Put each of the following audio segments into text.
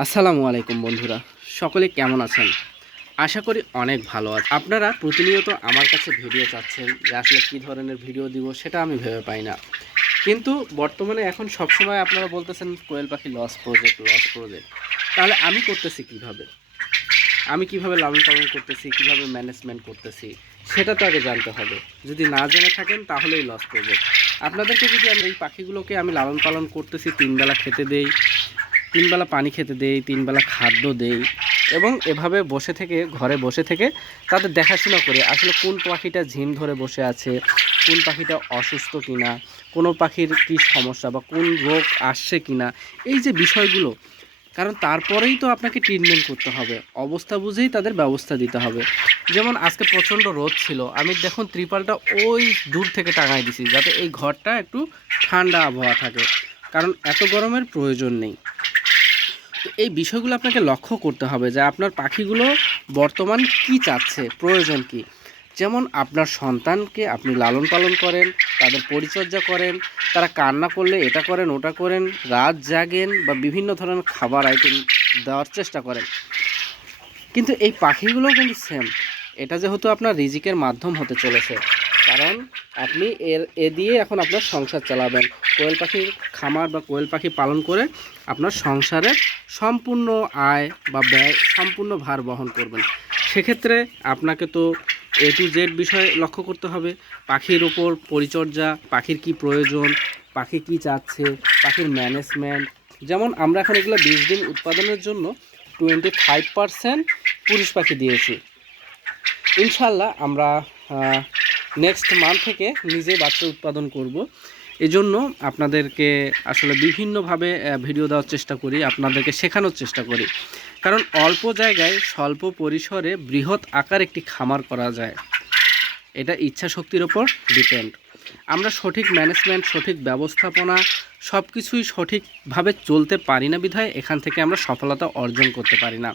আসসালামু আলাইকুম বন্ধুরা, সকলে কেমন আছেন? আশা করি অনেক ভালো আছে আপনারা প্রতিনিয়ত আমার কাছে ভিডিও চাচ্ছেন যে আসলে কী ধরনের ভিডিও দিব সেটা আমি ভেবে পাই না। কিন্তু বর্তমানে এখন সবসময় আপনারা বলতেছেন কোয়েল পাখি লস প্রজেক্ট লস প্রজেক্ট তাহলে আমি করতেছি কীভাবে? আমি কীভাবে লালন পালন করতেছি, কীভাবে ম্যানেজমেন্ট করতেছি, সেটা তো আগে জানতে হবে। যদি না জেনে থাকেন, তাহলেই লস প্রজেক্ট আপনাদেরকে যদি আমি এই পাখিগুলোকে আমি লালন পালন করতেছি, তিনবেলা খেতে দেই তিনবেলা পানি খেতে দেই, তিনবেলা খাদ্য দেই এবং এভাবে বসে থেকে, ঘরে বসে থেকে তাদের দেখাশোনা করে। আসলে কোন পাখিটা ঝিম ধরে বসে আছে, কোন পাখিটা অসুস্থ কিনা, কোনো পাখির কী সমস্যা বা কোন রোগ আসছে কিনা, এই যে বিষয়গুলো, কারণ তারপরেই তো আপনাকে ট্রিটমেন্ট করতে হবে। অবস্থা বুঝেই তাদের ব্যবস্থা দিতে হবে। যেমন আজকে প্রচণ্ড রোদ ছিল, আমি দেখুন ত্রিপালটা ওই দূর থেকে টাঙাই দিছি, যাতে এই ঘরটা একটু ঠান্ডা আবহাওয়া থাকে, কারণ এত গরমের প্রয়োজন নেই। এই বিষয়গুলো আপনাকে লক্ষ্য করতে হবে যে আপনার পাখিগুলো বর্তমান কি চাচ্ছে, প্রয়োজন কি? যেমন আপনার সন্তানকে আপনি লালন পালন করেন, তাদের পরিচর্যা করেন, তারা কান্না করলে এটা করেন, ওটা করেন, রাত জাগেন বা বিভিন্ন ধরনের খাবার আইটেম দেওয়ার চেষ্টা করেন। কিন্তু এই পাখিগুলো কিন্তু সেম এটা যেহেতু আপনার রিজিকের মাধ্যম হতে চলেছে। কারণ আপনি এর, এ দিয়ে এখন আপনার সংসার চালাবেন। কোয়েল পাখির খামার বা কোয়েল পাখি পালন করে আপনার সংসারের সম্পূর্ণ আয় বা ব্যয়, সম্পূর্ণ ভার বহন করবেন। সেক্ষেত্রে আপনাকে তো এ টু জেড বিষয় লক্ষ্য করতে হবে। পাখির ওপর পরিচর্যা, পাখির কি প্রয়োজন, পাখি কি চাচ্ছে, পাখির ম্যানেজমেন্ট যেমন আমরা এখন এগুলো বিশ দিন উৎপাদনের জন্য টোয়েন্টি ফাইভ পারসেন্ট পুরুষ পাখি দিয়েছি। ইনশাল্লাহ আমরা নেক্সট মান্থ থেকে নিজে বাচ্চা উৎপাদন করব। এজন্য আপনাদেরকে আসলে বিভিন্নভাবে ভিডিও দেওয়ার চেষ্টা করি, আপনাদেরকে শেখানোর চেষ্টা করি। কারণ অল্প জায়গায়, স্বল্প পরিসরে বৃহৎ আকার একটি খামার করা যায়। এটা ইচ্ছা শক্তির ওপর ডিপেন্ড আমরা সঠিক ম্যানেজমেন্ট সঠিক ব্যবস্থাপনা সব কিছুই সঠিকভাবে চলতে পারি না বিধায় এখান থেকে আমরা সফলতা অর্জন করতে পারি না।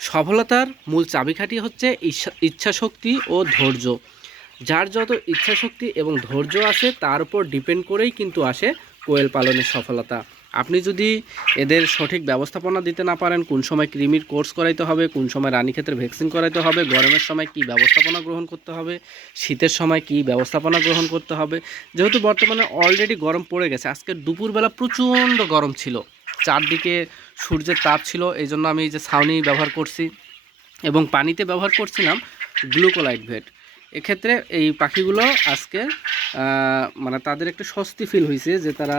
সফলতার মূল চাবিকাঠি হচ্ছে ইচ্ছা- ইচ্ছাশক্তি ও ধৈর্য। যার যত ইচ্ছাশক্তি এবং ধৈর্য আছে, তার উপর ডিপেন্ড করেই কিন্তু আসে কোয়েল পালনের সফলতা। আপনি যদি এদের সঠিক ব্যবস্থাপনা দিতে না পারেন, কোন সময় কৃমির কোর্স করাইতে হবে, কোন সময় রানীক্ষেত্রে ভ্যাকসিন করাইতে হবে, গরমের সময় কি ব্যবস্থাপনা গ্রহণ করতে হবে, শীতের সময় কি ব্যবস্থাপনা গ্রহণ করতে হবে, যেহেতু বর্তমানে অলরেডি গরম পড়ে গেছে, আজকে দুপুরবেলা প্রচণ্ড গরম ছিল। চারদিকে সূর্যের তাপ ছিল এই জন্য আমি যে ছাউনি ব্যবহার করছি এবং পানিতে ব্যবহার করছিলাম গ্লুকোলাইট ভেট। এক্ষেত্রে এই পাখিগুলো আজকে মানে তাদের একটা স্বস্তি ফিল হয়েছে যে তারা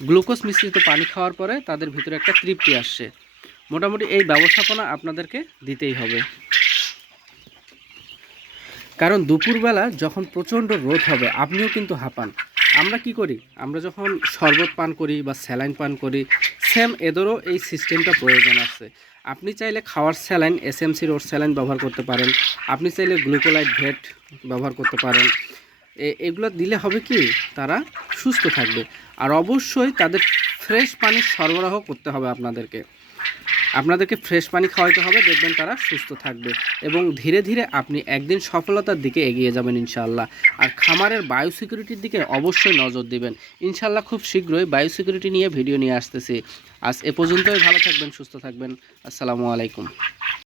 গ্লুকোজ মিশ্রিত পানি খাওয়ার পরে তাদের ভিতরে একটা তৃপ্তি আসছে। মোটামুটি এই ব্যবস্থাপনা আপনাদেরকে দিতেই হবে। কারণ দুপুরবেলা যখন প্রচণ্ড রোদ হবে, আপনিও কিন্তু হাঁপান। আমরা কি করি? আমরা যখন শরবত পান করি বা স্যালাইন পান করি সেম এদেরও এই সিস্টেমটা প্রয়োজন আছে। আপনি চাইলে খাওয়ার স্যালাইন এসএমসি রোড স্যালাইন ব্যবহার করতে পারেন। আপনি চাইলে গ্লুকোলাইট ভেট ব্যবহার করতে পারেন। এগুলো দিলে হবে কি? তারা সুস্থ থাকবে। আর অবশ্যই তাদের ফ্রেশ পানির সরবরাহ করতে হবে আপনাদেরকে। আপনাদেরকে ফ্রেশ পানি খাওয়াইতে হবে, দেখবেন তারা সুস্থ থাকবে এবং ধীরে ধীরে আপনি একদিন সফলতার দিকে এগিয়ে যাবেন ইনশাআল্লাহ। আর খামারের বায়ো সিকিউরিটির দিকে অবশ্যই নজর দিবেন। ইনশাআল্লাহ খুব শীঘ্রই বায়ো সিকিউরিটি নিয়ে ভিডিও নিয়ে আসতেছি। আজ এ পর্যন্তই, ভালো থাকবেন, সুস্থ থাকবেন। আসসালামু আলাইকুম।